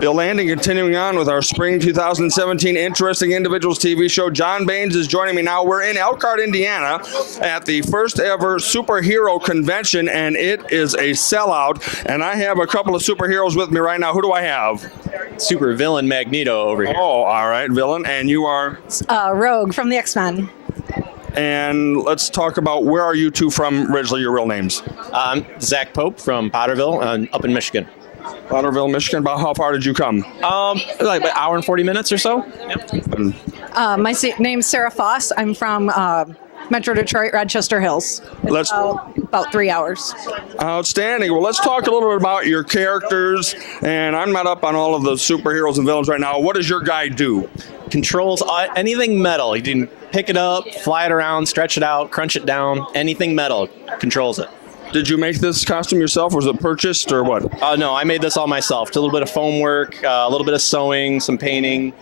Bill Landing continuing on with our spring 2017 Interesting Individuals TV show. John Baines is joining me now. We're in Elkhart, Indiana at the first ever superhero convention, and it is a sellout. And I have a couple of superheroes with me right now. Who do I have? Super villain Magneto over here. Oh, all right, villain. And you are? Rogue from the X-Men. And let's talk about where are you two from originally, your real names? Zach Pope from Potterville, up in Michigan. Potterville, Michigan. About how far did you come? Like an hour and 40 minutes or so. Yep. My name's Sarah Foss. I'm from Metro Detroit, Rochester Hills. It's about 3 hours. Outstanding. Well, let's talk a little bit about your characters. And I'm not up on all of the superheroes and villains right now. What does your guy do? Controls anything metal. You can pick it up, fly it around, stretch it out, crunch it down. Anything metal controls it. Did you make this costume yourself? Was it purchased or what? No, I made this all myself. A little bit of foam work, a little bit of sewing, some painting.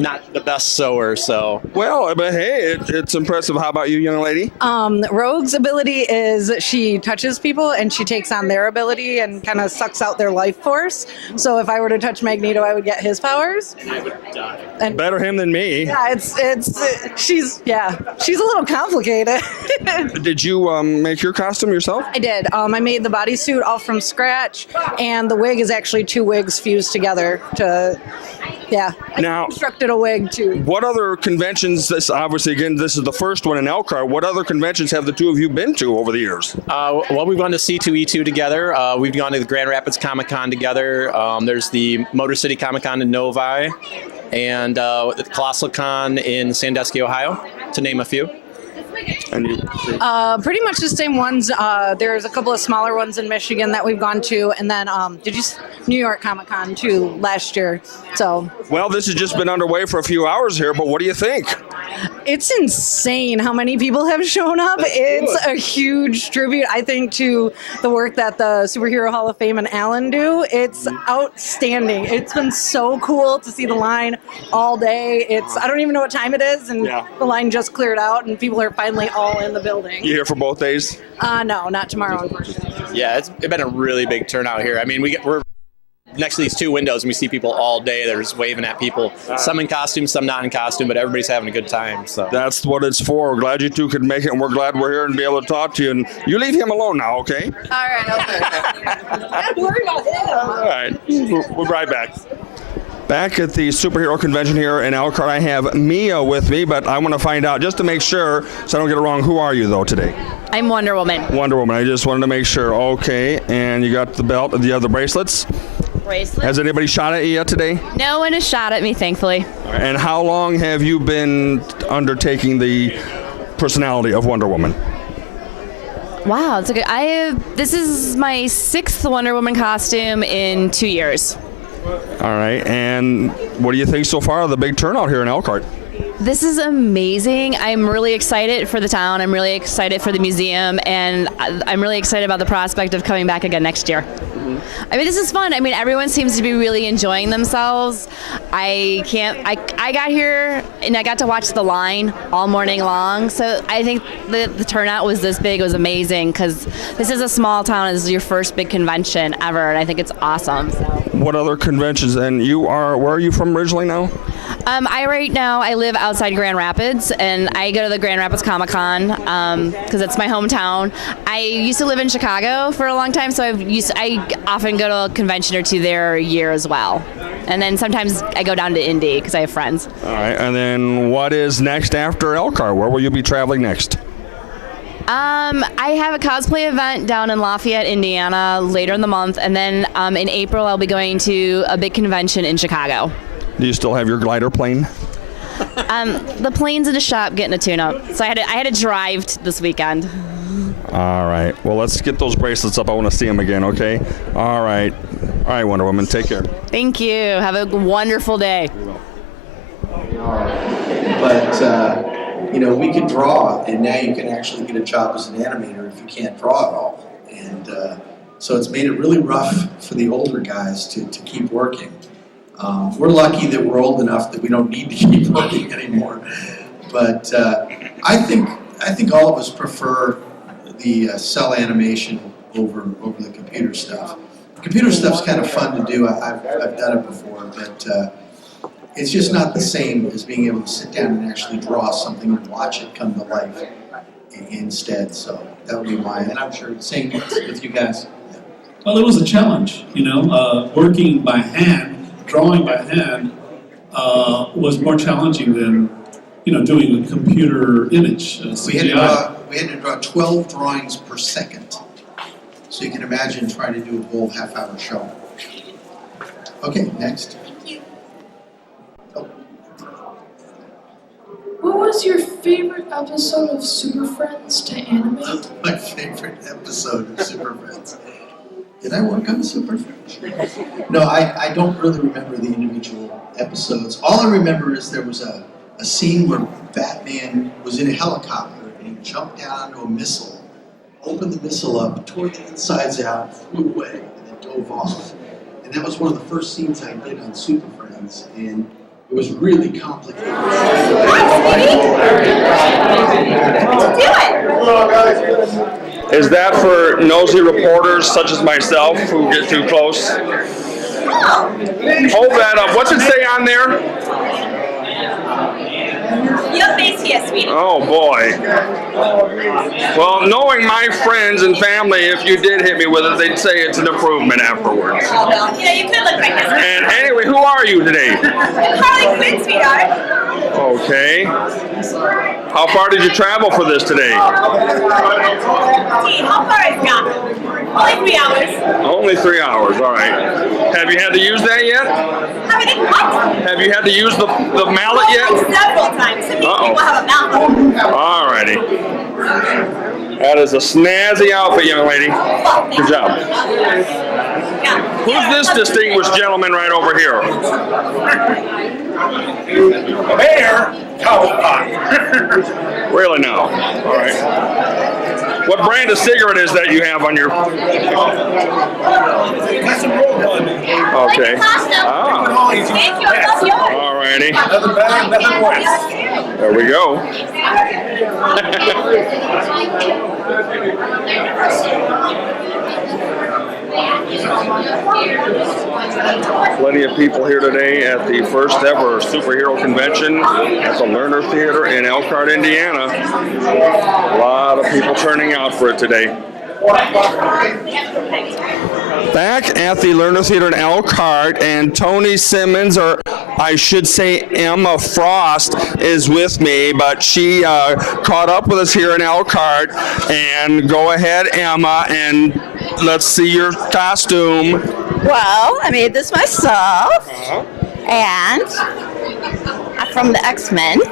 Not the best sewer, so. Well, but hey, it's impressive. How about you, young lady? Rogue's ability is she touches people and she takes on their ability and kind of sucks out their life force. So if I were to touch Magneto, I would get his powers. I would die. And better him than me. Yeah, she's a little complicated. Did you make your costume yourself? I did. I made the bodysuit all from scratch, and the wig is actually 2 wigs fused together to. Yeah, I constructed a wig too. What other conventions, this is the first one in Elkhart, what other conventions have the two of you been to over the years? Well, we've gone to C2E2 together. We've gone to the Grand Rapids Comic Con together. There's the Motor City Comic Con in Novi, and the Colossal Con in Sandusky, Ohio, to name a few. And you? Pretty much the same ones. There's a couple of smaller ones in Michigan that we've gone to, and then New York Comic Con too last year. So. Well, this has just been underway for a few hours here, but what do you think? It's insane how many people have shown up. It's a huge tribute, I think, to the work that the Superhero Hall of Fame and Alan do. It's outstanding. It's been so cool to see the line all day. I don't even know what time it is, and the line just cleared out, and people are finally all in the building. You here for both days? No, not tomorrow, unfortunately. Yeah, it's been a really big turnout here. I mean, we're next to these 2 windows, and we see people all day. They're just waving at people. Some in costume, some not in costume, but everybody's having a good time. So that's what it's for. We're glad you two could make it, and we're glad we're here and be able to talk to you. And you leave him alone now, okay? All right, okay. Don't worry about him. All right, we'll be right back. Back at the superhero convention here in Elkhart, I have Mia with me, but I want to find out, just to make sure, so I don't get it wrong, who are you, though, today? I'm Wonder Woman. Wonder Woman. I just wanted to make sure. Okay, and you got the belt and the other bracelets? Has anybody shot at you yet today? No one has shot at me, thankfully. And how long have you been undertaking the personality of Wonder Woman? Wow, it's this is my 6th Wonder Woman costume in 2 years. All right, and what do you think so far of the big turnout here in Elkhart? This is amazing. I'm really excited for the town. I'm really excited for the museum, and I'm really excited about the prospect of coming back again next year. I mean, this is fun. I mean, everyone seems to be really enjoying themselves. I got here and I got to watch the line all morning long. So I think the turnout was this big. It was amazing because this is a small town. This is your first big convention ever, and I think it's awesome. So. What other conventions? And where are you from originally now? I live outside Grand Rapids, and I go to the Grand Rapids Comic Con because it's my hometown. I used to live in Chicago for a long time, so I often go to a convention or two there a year as well. And then sometimes I go down to Indy because I have friends. All right, and then what is next after Elkhart? Where will you be traveling next? I have a cosplay event down in Lafayette, Indiana later in the month, and then in April I'll be going to a big convention in Chicago. Do you still have your glider plane? The plane's in the shop getting a tune-up, so I had to drive this weekend. All right. Well, let's get those bracelets up. I want to see them again, okay? All right. All right, Wonder Woman. Take care. Thank you. Have a wonderful day. But, we could draw, and now you can actually get a job as an animator if you can't draw at all. And so it's made it really rough for the older guys to keep working. We're lucky that we're old enough that we don't need to keep working anymore. But I think all of us prefer the cell animation over the computer stuff. Computer stuff's kind of fun to do. I've done it before, but it's just not the same as being able to sit down and actually draw something and watch it come to life instead. So that would be mine, and I'm sure the same with you guys. Well, it was a challenge, you know. Working by hand, drawing by hand, was more challenging than, you know, doing a computer image. CGI. We had to draw 12 drawings per second. So you can imagine trying to do a whole half-hour show. Okay, next. What was your favorite episode of Super Friends to animate? My favorite episode of Super Friends. Did I work on Super Friends? No, I don't really remember the individual episodes. All I remember is there was a scene where Batman was in a helicopter and he jumped down onto a missile, opened the missile up, tore the insides out, flew away, and then dove off. And that was one of the first scenes I did on Super Friends, and it was really complicated. Is that for nosy reporters such as myself who get too close? Hold that up. What's it say on there? Your face here, sweetie. Oh boy. Well, knowing my friends and family, if you did hit me with it, they'd say it's an improvement afterwards. Oh, well, you know, you could look like this. And anyway, who are you today? Harley Quinn, sweetheart. Okay. How far did you travel for this today? Gee, how far is that? Only 3 hours. Only 3 hours, all right. Have you had to use that yet? Haven't what? Have you had to use the mallet yet? Like several times. Some people have a mouth. All righty. That is a snazzy outfit, young lady. Good job. Yeah. Who's this distinguished gentleman right over here? Mayor Elkhart. Really now? All right. What brand of cigarette is that you have on your... Custom roll one. Okay. Ah. Thank you. I love yours. All righty. Nothing better, nothing worse. There we go. Plenty of people here today at the first ever superhero convention at the Lerner Theater in Elkhart, Indiana. A lot of people turning out for it today. Back at the Lerner Theater in Elkhart, and Tony Simmons, or I should say Emma Frost, is with me, but she caught up with us here in Elkhart. And go ahead, Emma, and let's see your costume. Well, I made this myself, and I'm from the X-Men.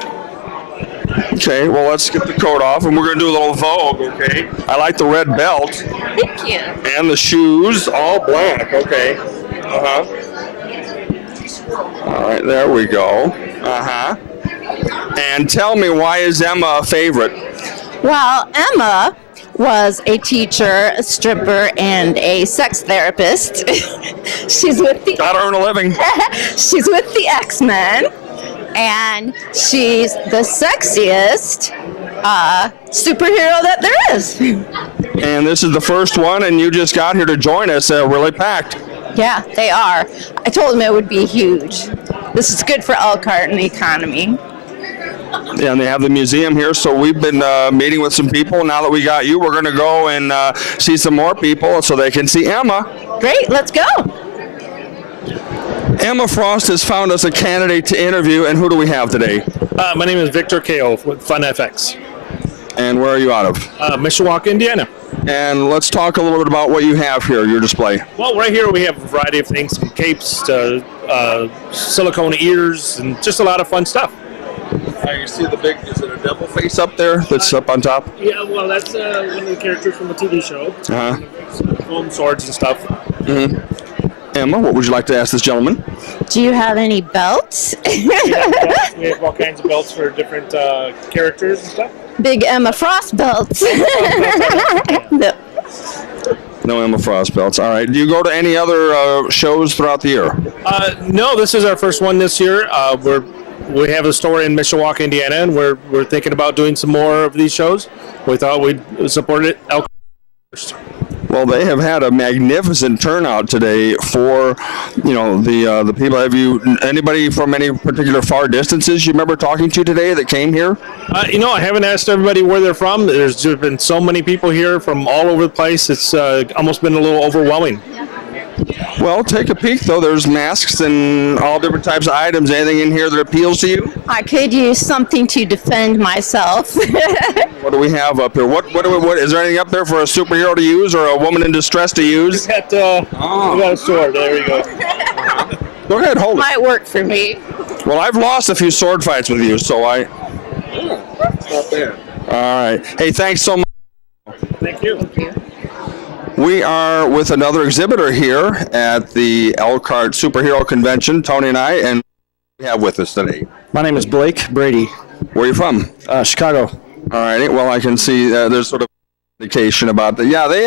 Okay, well, let's get the coat off, and we're going to do a little Vogue, okay? I like the red belt. Thank you. And the shoes, all black, okay. All right, there we go. And tell me, why is Emma a favorite? Well, Emma was a teacher, a stripper, and a sex therapist. She's with the... Gotta earn a living. She's with the X-Men. And she's the sexiest superhero that there is. And this is the first one, and you just got here to join us. Really packed. Yeah, they are. I told them it would be huge. This is good for Elkhart and the economy. Yeah, and they have the museum here, so we've been meeting with some people. Now that we got you, we're going to go and see some more people so they can see Emma. Great, let's go. Emma Frost has found us a candidate to interview, and who do we have today? My name is Victor Kao with FunFX. And where are you out of? Mishawaka, Indiana. And let's talk a little bit about what you have here, your display. Well, right here we have a variety of things, from capes to silicone ears, and just a lot of fun stuff. You see the big, is it a devil face up there that's up on top? Yeah, well, that's one of the characters from the TV show. Foam swords and stuff. Emma, what would you like to ask this gentleman? Do you have any belts? We have all kinds of belts for different characters and stuff. Big Emma Frost belts. No. No Emma Frost belts. All right. Do you go to any other shows throughout the year? No, this is our first one this year. We have a store in Mishawaka, Indiana, and we're thinking about doing some more of these shows. We thought we'd support it Elkhart first. Well, they have had a magnificent turnout today for, the people. Have you anybody from any particular far distances you remember talking to today that came here? I haven't asked everybody where they're from. There's just been so many people here from all over the place. It's almost been a little overwhelming. Well, take a peek, though. There's masks and all different types of items. Anything in here that appeals to you? I could use something to defend myself. What do we have up here? What is there anything up there for a superhero to use or a woman in distress to use? We got a sword. There you go. Go ahead, hold it. Might work for me. Well, I've lost a few sword fights with you, so I... Not bad. All right. Hey, thanks so much. Thank you. We are with another exhibitor here at the Elkhart Superhero Convention, Tony and I, and we have with us today. My name is Blake Brady. Where are you from? Chicago. All right. Well, I can see there's sort of indication about that. Yeah, they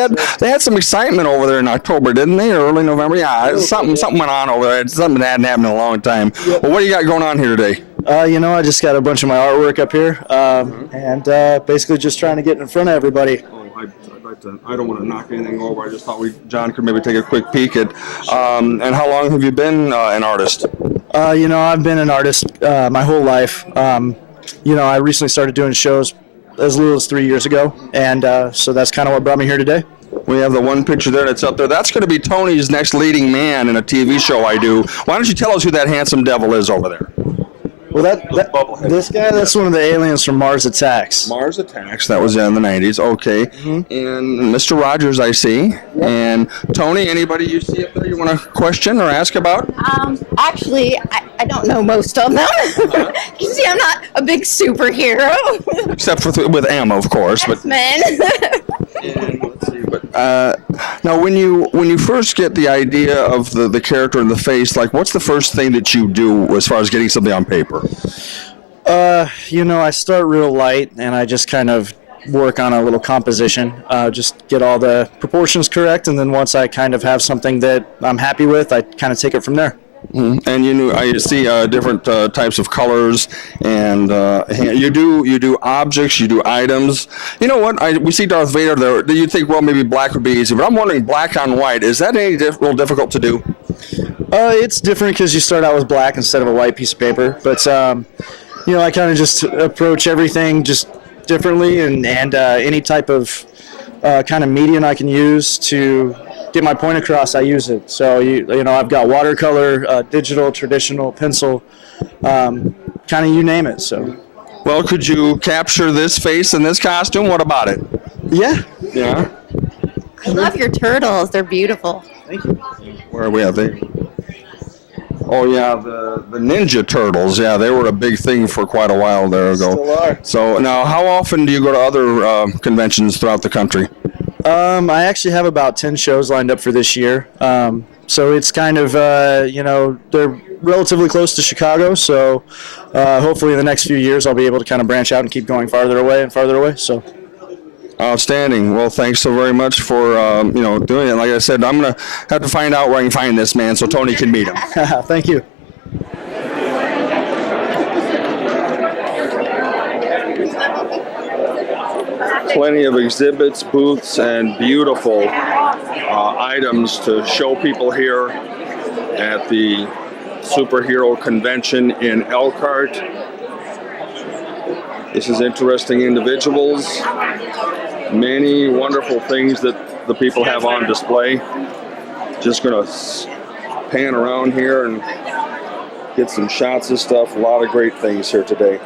had some excitement over there in October, didn't they? Or early November? Yeah, something went on over there. Something that hadn't happened in a long time. Well, what do you got going on here today? I just got a bunch of my artwork up here, and basically just trying to get in front of everybody. I don't want to knock anything over. I just thought John could maybe take a quick peek at. And how long have you been an artist? I've been an artist my whole life. I recently started doing shows as little as 3 years ago, and so that's kind of what brought me here today. We have the one picture there that's up there. That's going to be Tony's next leading man in a TV show I do. Why don't you tell us who that handsome devil is over there? Well, this guy, that's one of the aliens from Mars Attacks. Mars Attacks, that was in the 90s, okay. Mm-hmm. And Mr. Rogers, I see. Yep. And Tony, anybody you see up there you want to question or ask about? Actually, I don't know most of them. You see, I'm not a big superhero. Except with Emma, of course. X-Men. And let's see, now when you first get the idea of the character and the face, like what's the first thing that you do as far as getting something on paper? I start real light and I just kind of work on a little composition, just get all the proportions correct, and then once I kind of have something that I'm happy with, I kind of take it from there. Mm-hmm. And I see different types of colors, and you do objects, you do items. You know what? We see Darth Vader there. You think, well, maybe black would be easy, but I'm wondering, black on white, is that any real difficult to do? It's different because you start out with black instead of a white piece of paper, but I kind of just approach everything just differently, and any type of kind of medium I can use to get my point across, I use it. So I've got watercolor, digital, traditional, pencil, kind of you name it. So, well, could you capture this face in this costume? What about it? Yeah. I love your turtles. They're beautiful. Thank you. Where are we at? Oh yeah, the Ninja Turtles. Yeah, they were a big thing for quite a while there ago. Still are. So now, how often do you go to other conventions throughout the country? I actually have about 10 shows lined up for this year. So it's kind of, they're relatively close to Chicago. So hopefully in the next few years I'll be able to kind of branch out and keep going farther away and farther away. So. Outstanding. Well, thanks so very much for doing it. Like I said, I'm going to have to find out where I can find this man so Tony can meet him. Thank you. Plenty of exhibits, booths, and beautiful items to show people here at the Superhero Convention in Elkhart. This is Interesting Individuals. Many wonderful things that the people have on display. Just going to pan around here and get some shots of stuff. A lot of great things here today.